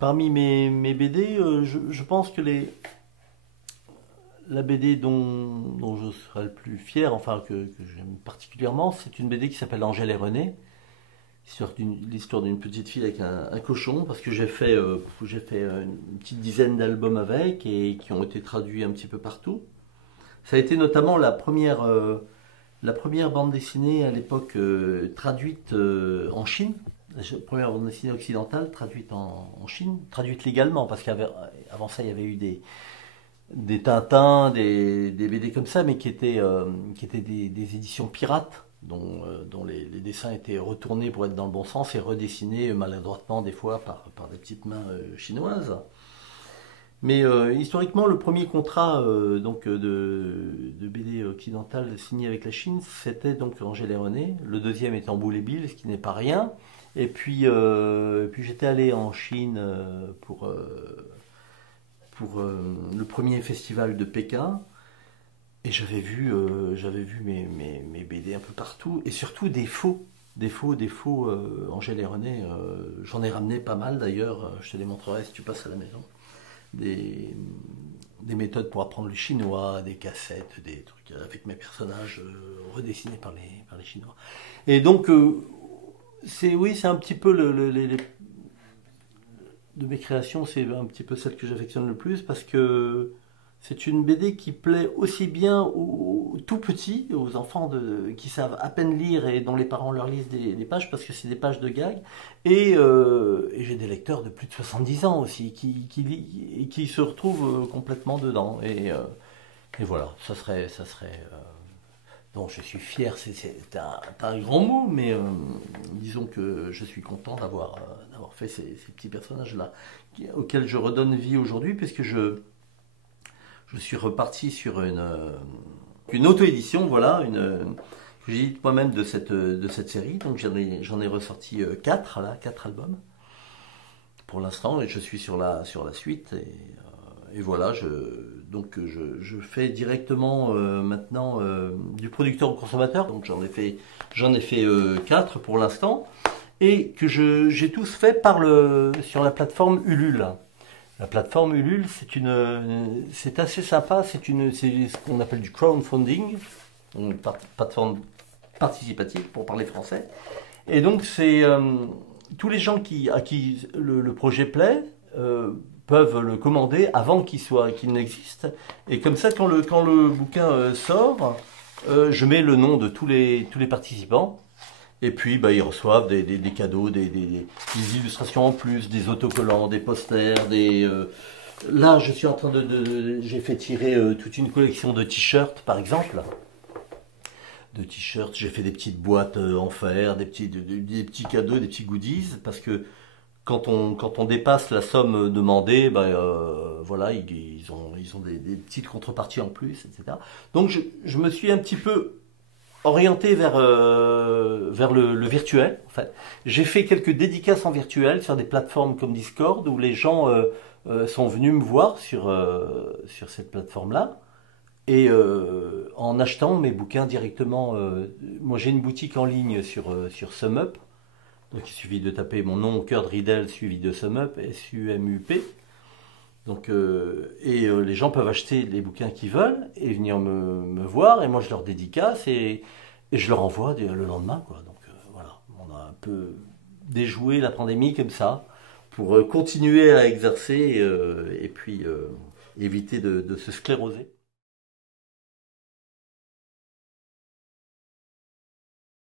Parmi mes BD, je pense que la BD dont je serai le plus fier, enfin que j'aime particulièrement, c'est une BD qui s'appelle Angèle et René. L'histoire d'une petite fille avec un cochon, parce que j'ai fait une petite dizaine d'albums avec et qui ont été traduits un petit peu partout. Ça a été notamment la première bande dessinée à l'époque traduite en Chine. La première bande dessinée occidentale traduite en Chine, traduite légalement, parce qu'avant ça il y avait eu des Tintins, des BD comme ça, mais qui étaient des éditions pirates, dont les dessins étaient retournés pour être dans le bon sens et redessinés maladroitement des fois par des petites mains chinoises. Mais historiquement, le premier contrat de BD occidentale signé avec la Chine, c'était donc Angèle et René. Le deuxième étant Boule et Bill, ce qui n'est pas rien. Et puis j'étais allé en Chine pour le premier festival de Pékin. Et j'avais vu mes BD un peu partout. Et surtout des faux Angèle et René. J'en ai ramené pas mal d'ailleurs. Je te les montrerai si tu passes à la maison. Des, des méthodes pour apprendre le chinois, des cassettes, des trucs avec mes personnages redessinés par les Chinois. Et donc, oui, c'est un petit peu de mes créations, c'est un petit peu celle que j'affectionne le plus parce que c'est une BD qui plaît aussi bien aux tout petits, aux enfants qui savent à peine lire et dont les parents leur lisent des pages parce que c'est des pages de gag. Et j'ai des lecteurs de plus de 70 ans aussi qui lisent et qui se retrouvent complètement dedans. Et voilà, ça serait donc je suis fier, c'est un grand mot, mais disons que je suis content d'avoir fait ces petits personnages-là, auxquels je redonne vie aujourd'hui, puisque je suis reparti sur une auto-édition, voilà, que j'ai dit moi-même de cette série. Donc j'en ai ressorti 4, là, 4 albums pour l'instant, et je suis sur la suite. Et voilà, je fais directement maintenant du producteur au consommateur. Donc j'en ai fait 4 pour l'instant, et que j'ai tous fait sur la plateforme Ulule. La plateforme Ulule, c'est assez sympa. C'est ce qu'on appelle du crowdfunding, une plateforme participative pour parler français. Et donc c'est tous les gens à qui le projet plaît peuvent le commander avant qu'il n'existe. Et comme ça, quand le bouquin sort, je mets le nom de tous les participants. Et puis, ils reçoivent des cadeaux, des illustrations en plus, des autocollants, des posters, Là, je suis en train j'ai fait tirer toute une collection de t-shirts, par exemple. De t-shirts, j'ai fait des petites boîtes en fer, des petits cadeaux, des petits goodies, parce que quand on dépasse la somme demandée, voilà, ils ont des petites contreparties en plus, etc. Donc, je me suis un petit peu orienté vers le virtuel, en fait. J'ai fait quelques dédicaces en virtuel sur des plateformes comme Discord où les gens sont venus me voir sur cette plateforme-là et en achetant mes bouquins directement. Moi, j'ai une boutique en ligne sur SumUp, donc il suffit de taper mon nom au cœur de Ridel suivi de SumUp, SUMUP. Donc, les gens peuvent acheter les bouquins qu'ils veulent et venir me voir, et moi je leur dédicace et je leur envoie le lendemain, quoi. Donc voilà, on a un peu déjoué la pandémie comme ça pour continuer à exercer et puis éviter de se scléroser.